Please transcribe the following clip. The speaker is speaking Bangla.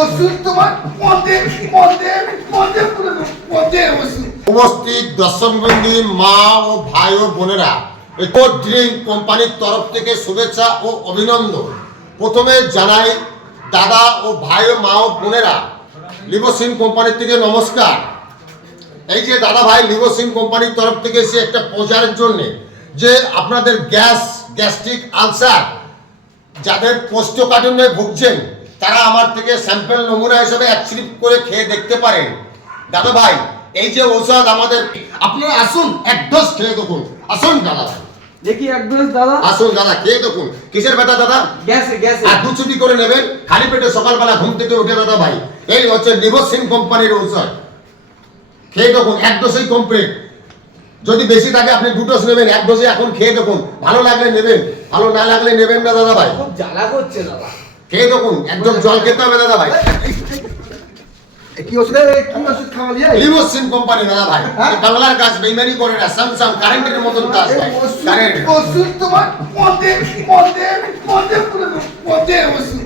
ওষুধ তোমার মধ্যে উপস্থিত দর্শকবৃন্দ, মা ও ভাই ও বোনেরা, কোড ড্রিঙ্ক কোম্পানির তরফ থেকে শুভেচ্ছা ও অভিনন্দন। প্রথমে জানাই দাদা ও ভাই ও মা ও বোনেরা, লিভোসিন কোম্পানির থেকে নমস্কার। এই যে দাদা ভাই লিভোসিন কোম্পানির তরফ থেকে এসে একটা প্রচারের জন্য, যে আপনাদের গ্যাস্ট্রিক আলসার যাদের কোষ্ঠকাঠিন্যে ভুগছেন, তারা আমার থেকে স্যাম্পল নমুনা হিসেবে এক স্লিপ করে খেয়ে দেখতে পারেন। দাদা ভাই, এই যে ঔষধ আমাদের, আপনারা আসুন এক ডোজ খেয়ে দেখুন। আসুন দাদা ভাই, দেখি এক ডোজ দাদা। আসুন দাদা, খেয়ে দেখুন। কিসের ব্যথা দাদা? গ্যাসে। আর দু চুটি করে নেবেন খালি পেটে সকালবেলা ঘুম থেকে উঠে। দাদা ভাই, এই হচ্ছে লিভোসিন কোম্পানির ঔষধ। খেয়ে দেখুন, এক ডোজেই কমপ্লিট। যদি বেশি থাকে আপনি দু ডোজ নেবেন, এক ডোজে এখন খেয়ে দেখুন। ভালো লাগলে নেবেন, ভালো না লাগলে নেবেন না দাদা ভাই। খুব জ্বালা করছে দাদা। খেয়ে দেখুন, একদম জল খেতে হবে দাদা ভাই। কি ওষুধ খাওয়ালি? লিভোসিন কোম্পানি দাদা ভাই, বাংলার কাজ বেইমানি করে না, সামসাম কারেন্টের মতন কাজ ভাই। কারেন্ট ওষুধ তোমার মধ্যে ওষুধ